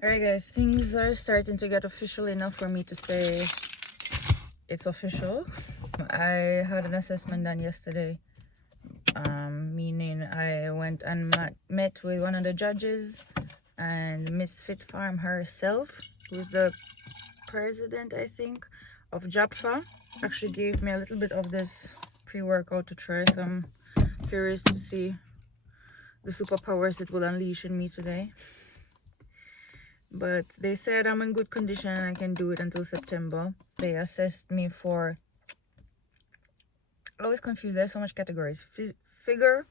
Alright guys, things are starting to get official enough for me to say it's official. I had an assessment done yesterday, meaning I went and met with one of the judges and Miss Fit Farm herself, who's the president, I think, of JAPFA, actually gave me a little bit of this pre-workout to try, so I'm curious to see the superpowers it will unleash in me today. But they said I'm in good condition and I can do it until September. They assessed me for, I was confused, there's so much categories, figure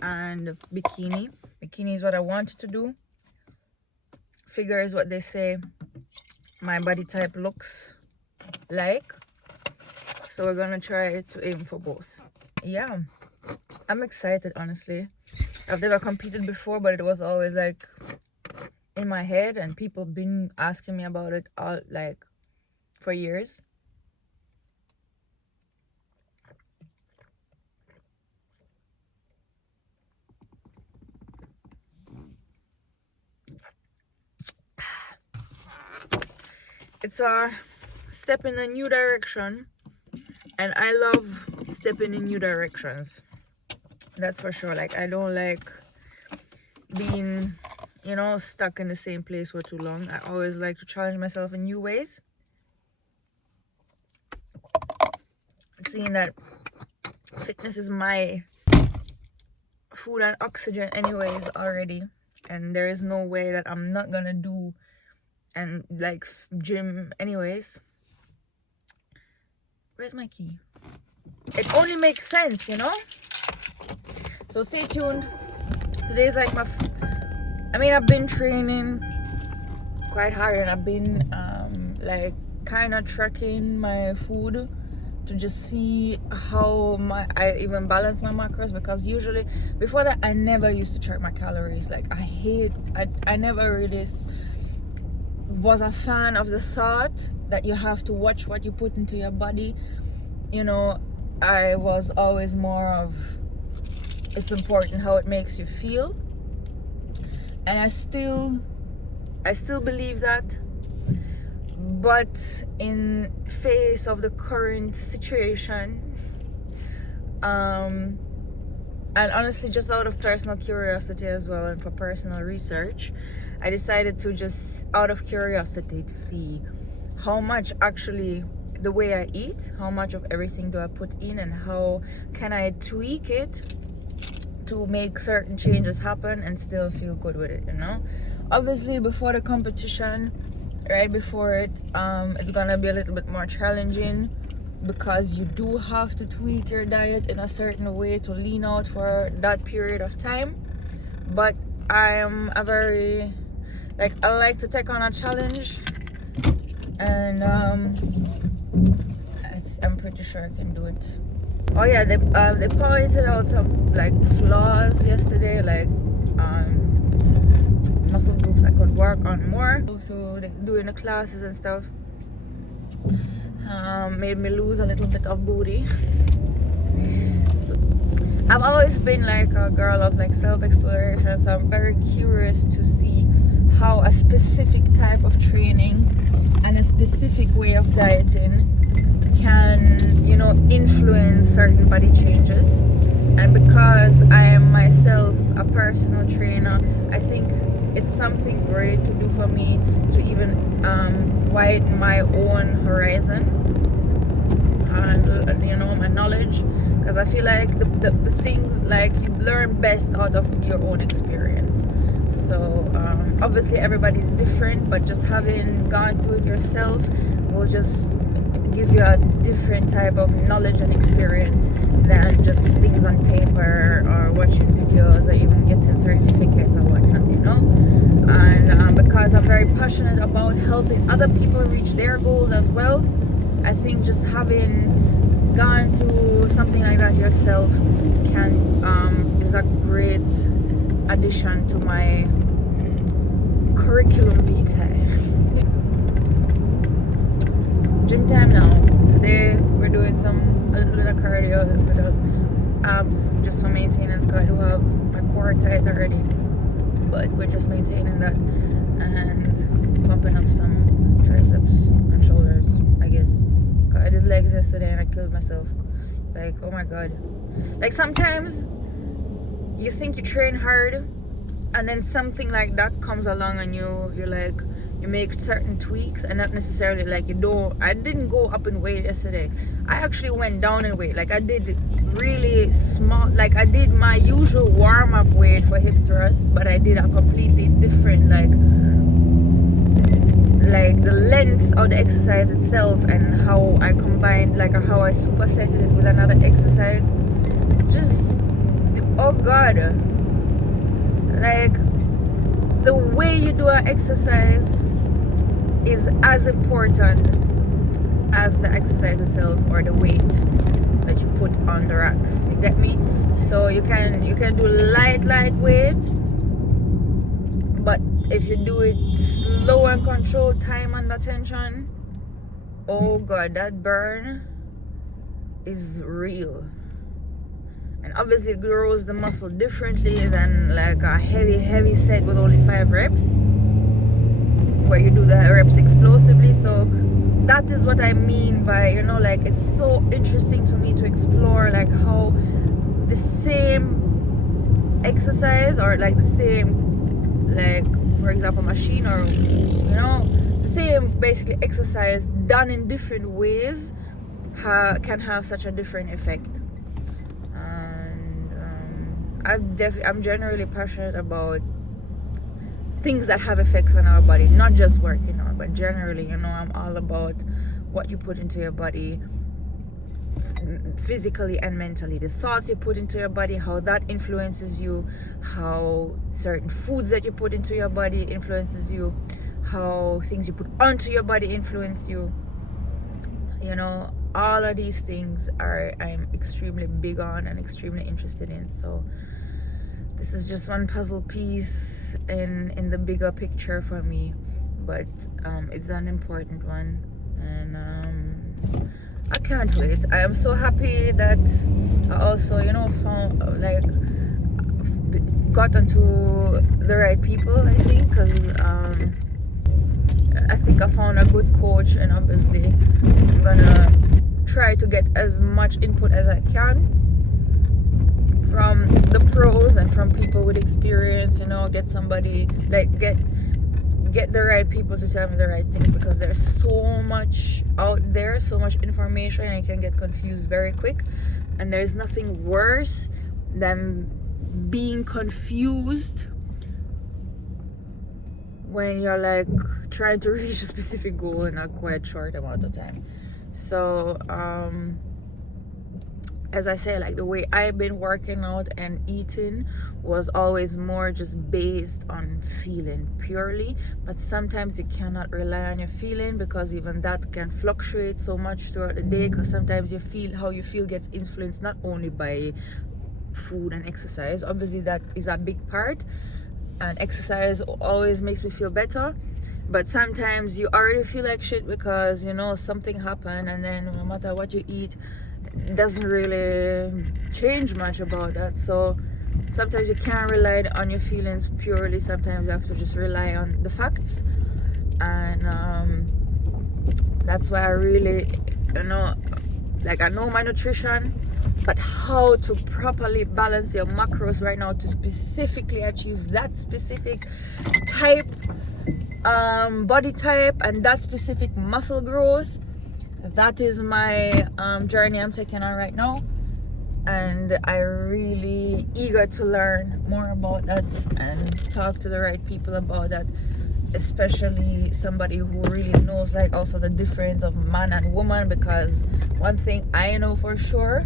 and bikini. Bikini is what I wanted to do. Figure is what they say my body type looks like, so we're gonna try to aim for both. Yeah, I'm excited, honestly. I've never competed before, but it was always like in my head, and people been asking me about it all like for years. It's a step in a new direction, and I love stepping in new directions, that's for sure. Like, I don't like being, you know, stuck in the same place for too long. I always like to challenge myself in new ways. Seeing that fitness is my food and oxygen anyways already, and there is no way that I'm not gonna do and like gym anyways. Where's my key? It only makes sense, you know? So stay tuned. Today's like my I've been training quite hard, and I've been like kind of tracking my food to just see how I even balance my macros, because usually before that I never used to track my calories. Like, I never really was a fan of the thought that you have to watch what you put into your body. You know, I was always more of, it's important how it makes you feel, and I still believe that. But in face of the current situation, and honestly just out of personal curiosity as well, and for personal research, I decided to just, out of curiosity, to see how much actually the way I eat, how much of everything do I put in, and how can I tweak it to make certain changes happen and still feel good with it, you know? Obviously before the competition, right before it, it's gonna be a little bit more challenging, because you do have to tweak your diet in a certain way to lean out for that period of time. But I am a very, like, I like to take on a challenge, and I'm pretty sure I can do it. Oh yeah, they pointed out some like flaws yesterday, like muscle groups I could work on more. So doing the classes and stuff made me lose a little bit of booty. So, I've always been like a girl of like self-exploration, so I'm very curious to see how a specific type of training and a specific way of dieting can, you know, influence certain body changes. And because I am myself a personal trainer, I think it's something great to do for me to even widen my own horizon and, you know, my knowledge, because I feel like the things, like, you learn best out of your own experience. So obviously everybody's different, but just having gone through it yourself will just give you a different type of knowledge and experience than just things on paper or watching videos or even getting certificates or whatnot, you know. And because I'm very passionate about helping other people reach their goals as well, I think just having gone through something like that yourself is a great addition to my curriculum vitae. Gym time now. Today we're doing a little bit of cardio, a little bit of abs, just for maintenance, because I do have my core tight already, but we're just maintaining that. And yesterday and I killed myself. Like, oh my god. Like, sometimes you think you train hard and then something like that comes along and you're like, you make certain tweaks, and not necessarily like I didn't go up in weight yesterday. I actually went down in weight. Like, I did really small, like I did my usual warm-up weight for hip thrusts, but I did a completely different, like the length of the exercise itself and how I combined, like how I supersetted it with another exercise. Just, oh god, like the way you do an exercise is as important as the exercise itself or the weight that you put on the racks. You get me? So you can do light weight, but if you do it slow and controlled, time and attention, oh god, that burn is real. And obviously it grows the muscle differently than like a heavy set with only 5 reps, where you do the reps explosively. So that is what I mean by, you know, like it's so interesting to me to explore like how the same exercise, or like the same, like for example machine, or you know, the same basically exercise done in different ways can have such a different effect. I'm generally passionate about things that have effects on our body, not just working out, but generally, you know, I'm all about what you put into your body physically and mentally, the thoughts you put into your body, how that influences you, how certain foods that you put into your body influences you, how things you put onto your body influence you. You know, all of these things I'm extremely big on and extremely interested in. So this is just one puzzle piece in the bigger picture for me, but it's an important one, and I can't wait. I am so happy that I also, you know, found like got onto the right people, I think, because I think I found a good coach, and obviously I'm gonna try to get as much input as I can from the pros and from people with experience, you know, get somebody, like get the right people to tell me the right things, because there's so much out there, so much information, and you can get confused very quick. And there's nothing worse than being confused when you're like trying to reach a specific goal in a quite short amount of time. So as I say, like the way I've been working out and eating was always more just based on feeling purely, but sometimes you cannot rely on your feeling, because even that can fluctuate so much throughout the day, because sometimes how you feel gets influenced not only by food and exercise. Obviously that is a big part, and exercise always makes me feel better, but sometimes you already feel like shit because, you know, something happened, and then no matter what you eat, it doesn't really change much about that. So sometimes you can't rely on your feelings purely. Sometimes you have to just rely on the facts, and that's why I really, you know, like I know my nutrition, but how to properly balance your macros right now to specifically achieve that specific type, body type, and that specific muscle growth. That is my journey I'm taking on right now, and I'm really eager to learn more about that and talk to the right people about that, especially somebody who really knows like also the difference of man and woman, because one thing I know for sure,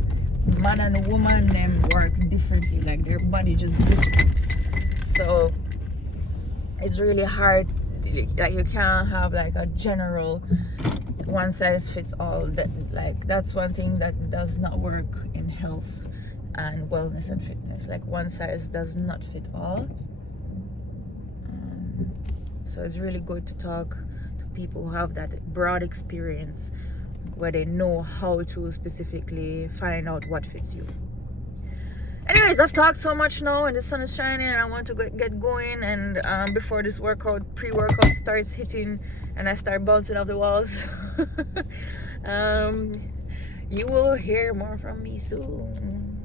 man and woman, them work differently, like their body just different. So it's really hard, like you can't have like a general one size fits all. That's one thing that does not work in health and wellness and fitness. Like one size does not fit all. So it's really good to talk to people who have that broad experience, where they know how to specifically find out what fits you. Anyways, I've talked so much now, and the sun is shining, and I want to get going, and before this pre-workout starts hitting and I start bouncing off the walls. You will hear more from me soon.